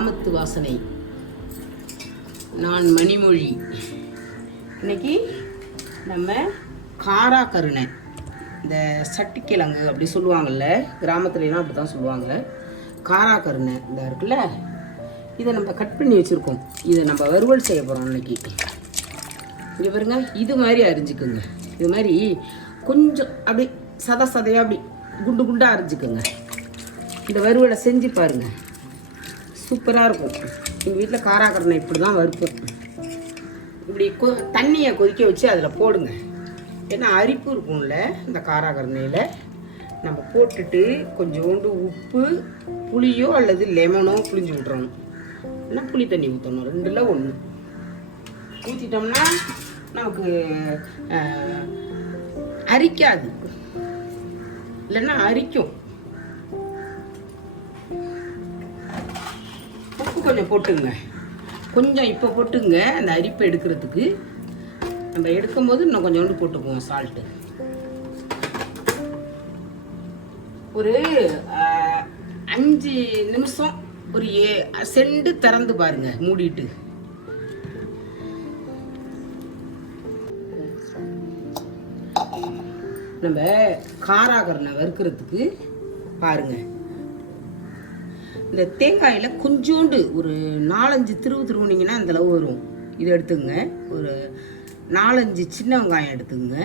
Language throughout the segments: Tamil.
கிராமத்து வாசனை. நான் மணிமொழி. இன்னைக்கு நம்ம காராக்கருணை, இந்த சட்டிக்கிழங்கு அப்படி சொல்லுவாங்கள்ல, கிராமத்துலலாம் அப்படி தான் சொல்லுவாங்க. காராக்கருணை இந்த இருக்குல்ல, இதை நம்ம கட் பண்ணி வச்சுருக்கோம். இதை நம்ம வறுவல் செய்ய போகிறோம் இன்னைக்கு. இங்கே பாருங்க, இது மாதிரி அரிஞ்சுக்குங்க. இது மாதிரி கொஞ்சம் அப்படி சதையாக அப்படி குண்டு குண்டாக அரிஞ்சுக்குங்க. இந்த வறுவலை செஞ்சு பாருங்கள், சூப்பராக இருக்கும். எங்கள் வீட்டில் காராக்கருணை இப்படி தான் வறுப்போம். இப்படி தண்ணியை கொதிக்க வச்சு அதில் போடுங்க. ஏன்னா அரிப்பு இருக்கும்ல இந்த காராக்கருணையில். நம்ம போட்டுட்டு கொஞ்சோண்டு உப்பு, புளியோ அல்லது லெமனோ புளிஞ்சு விட்றணும். இல்லைன்னா புளி தண்ணி ஊற்றணும், 2ல் 1 ஊற்றிட்டோம்னா நமக்கு அரிக்காது, இல்லைன்னா அரிக்கும். உப்பு கொஞ்சம் போட்டுங்க, கொஞ்சம் இப்போ போட்டுங்க. அந்த அரிப்பை எடுக்கிறதுக்கு நம்ம எடுக்கும்போது இன்னும் கொஞ்சோண்டு போட்டுக்குவோம் சால்ட்டு. ஒரு 5 நிமிஷம் ஒரு செண்டு திறந்து பாருங்க மூடிட்டு. நம்ம காராக்கருணை வறுக்கிறதுக்கு பாருங்க, இந்த தேங்காயில் கொஞ்சோண்டு ஒரு 4-5 திருவுனீங்கன்னா அந்தளவு வரும். இது எடுத்துங்க. ஒரு 4-5 சின்ன வெங்காயம் எடுத்துங்க.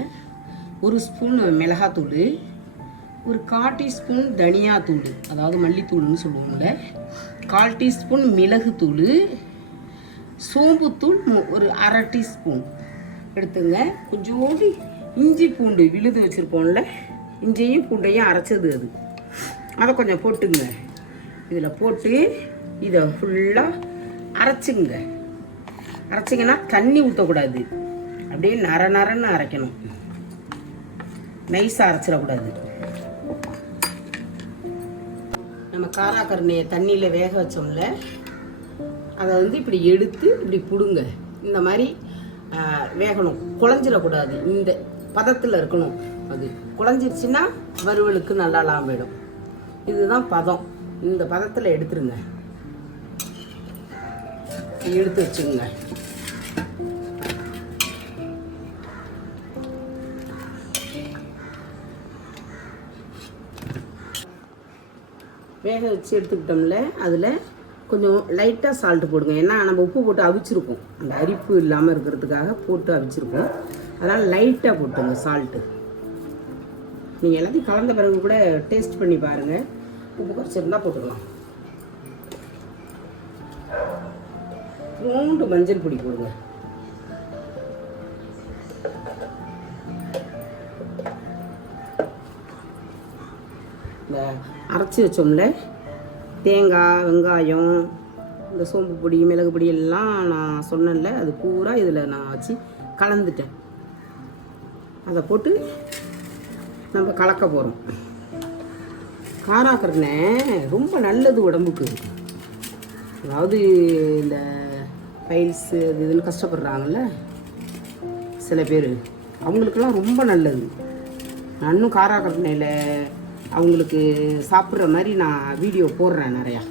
1 ஸ்பூன் மிளகாத்தூள், ஒரு 1/4 டீஸ்பூன் தனியாத்தூள், அதாவது மல்லித்தூள்னு சொல்லுவோம்ல, 1/4 டீஸ்பூன் மிளகுத்தூள், சோம்புத்தூள் ஒரு 1/2 டீஸ்பூன் எடுத்துங்க. கொஞ்சோண்டு இஞ்சி பூண்டு விழுது வச்சுருப்போம்ல, இஞ்சியும் பூண்டையும் அரைச்சது அதை கொஞ்சம் போட்டுங்க. இதில் போட்டு இதை ஃபுல்லாக அரைச்சிங்க. அரைச்சிங்கன்னா தண்ணி ஊற்றக்கூடாது, அப்படியே நரன்னு அரைக்கணும். நைஸாக அரைச்சிடக்கூடாது. நம்ம காராக்கருணையை தண்ணியில் வேக வச்சோம்ல, அதை இப்படி எடுத்து இப்படி பிடுங்க. இந்த மாதிரி வேகணும், குழஞ்சிடக்கூடாது. இந்த பதத்தில் இருக்கணும். அது குழஞ்சிருச்சுன்னா வறுவலுக்கு நல்லா லாம்பிடும். இதுதான் பதம். இந்த பதத்தில் எடுத்துருங்க. எடுத்து வச்சுங்க. வேக வச்சு எடுத்துக்கிட்டோம்ல, அதில் கொஞ்சம் லைட்டாக சால்ட்டு போடுங்க. ஏன்னா நம்ம உப்பு போட்டு அவிச்சிருக்கோம், அந்த அரிப்பு இல்லாமல் இருக்கிறதுக்காக போட்டு அவிச்சிருக்கோம். அதனால் லைட்டாக போட்டுங்க சால்ட்டு. நீங்கள் எல்லாத்தையும் கலந்த பிறகு கூட டேஸ்ட் பண்ணி பாருங்கள். உப்பு குறைச்சிருந்தா போட்டுக்கலாம். கொஞ்சோண்டு மஞ்சள் பொடி போடுங்க. இந்த அரைச்சி வச்சோம்ல தேங்காய், வெங்காயம், இந்த சோம்பு பொடி, மிளகு பொடி எல்லாம் நான் சொன்னேன்ல, அது பூரா இதில் நான் வச்சு கலந்துட்டேன். அதை போட்டு நம்ம கலக்க போகிறோம். காராக்கருணை ரொம்ப நல்லது உடம்புக்கு. அதாவது இந்த பைல்ஸு அது இதுன்னு கஷ்டப்படுறாங்கல்ல சில பேர், அவங்களுக்கெல்லாம் ரொம்ப நல்லது. நானும் காராக்கருணையில் அவங்களுக்கு சாப்பிட்ற மாதிரி நான் வீடியோ போடுறேன் நிறையா.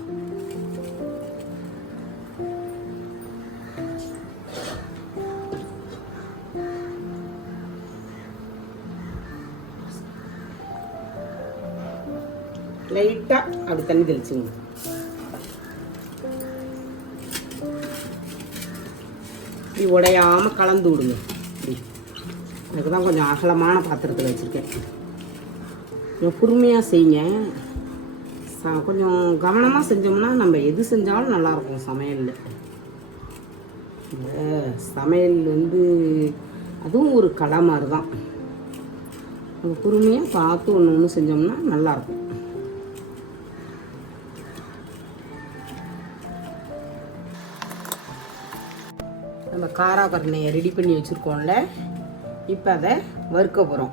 லைட்டாக அப்படி தண்ணி தெளிச்சுங்க. இப்படி உடையாமல் கலந்து விடுங்க. அதுக்கு தான் கொஞ்சம் அகலமான பாத்திரத்தில் வச்சுருக்கேன். கொஞ்சம் பொறுமையாக செய்யுங்க. கொஞ்சம் கவனமாக செஞ்சோம்னா நம்ம எது செஞ்சாலும் நல்லாயிருக்கும் சமையலில். சமையல் அதுவும் ஒரு கலை மாதிரி தான். நம்ம பொறுமையாக பார்த்து ஒன்று செஞ்சோம்னா நல்லாயிருக்கும். நம்ம காராக்கருணையை ரெடி பண்ணி வச்சுருக்கோம்ல, இப்போ அதை வறுக்க போகிறோம்.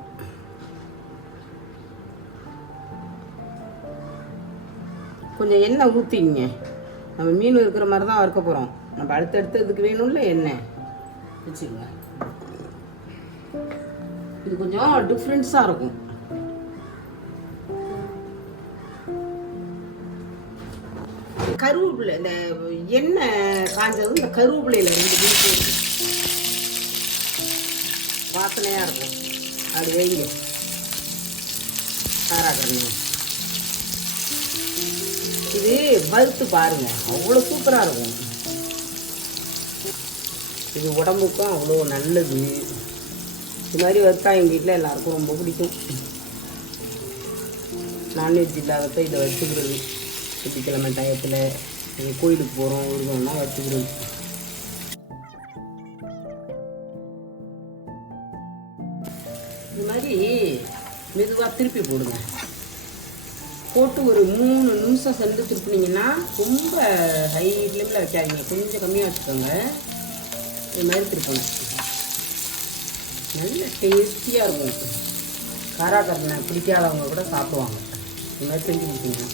கொஞ்சம் எண்ணெய் ஊற்றிங்க. நம்ம மீன் இருக்கிற மாதிரி தான் வறுக்க போகிறோம். நம்ம அடுத்தடுத்து இதுக்கு வேணும்ல எண்ணெய் வச்சுக்கோங்க. இது கொஞ்சம் டிஃப்ரென்ஸாக இருக்கும். கருவேப்பிலை, இந்த எண்ணெய் காஞ்சதும் இந்த கருவேப்பிலையில் 2 பீஸ் வாசனையாக இருக்கும். அப்படி வைங்க காராக்கருணை. இது வறுத்து பாருங்க, அவ்வளோ சூப்பராக இருக்கும். இது உடம்புக்கும் அவ்வளோ நல்லது. இது மாதிரி வறுத்தா எங்கள் வீட்டில் எல்லாருக்கும் ரொம்ப பிடிக்கும். நான்வெஜ் இல்லாதப்ப இதை வச்சுக்கிறது. வெள்ளிக்கிழமை டயத்தில் கோயிலுக்கு போகிறோம் விருதம்னா வச்சுக்கிறது. இது மாதிரி மெதுவாக திருப்பி போடுங்க. போட்டு ஒரு 3 நிமிஷம் சென்று திருப்பினீங்கன்னா, ரொம்ப ஹை ஃப்ளேமில் வைக்காதீங்க, கொஞ்சம் கம்மியாக வச்சுக்கோங்க. இது மாதிரி திருப்பணும். நல்ல டேஸ்டியாக இருக்கும். காராக்கருணை பிடிக்காதவங்க கூட சாப்பிடுவாங்க. இது மாதிரி செஞ்சு கொடுத்தீங்கன்னா.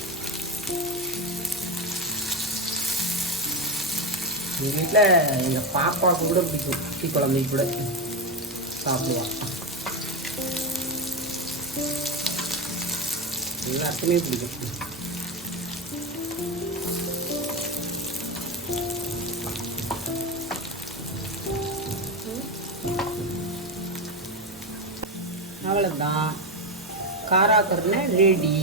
எங்கள் வீட்டில் எங்கள் பாப்பாவுக்கு கூட பிடிக்கும். டீ குழம்புக்கு கூட சாப்பிடுவாங்க. எல்லாருக்குமே பிடிக்கும். அவ்வளோதான், காராக்கருணை ரெடி.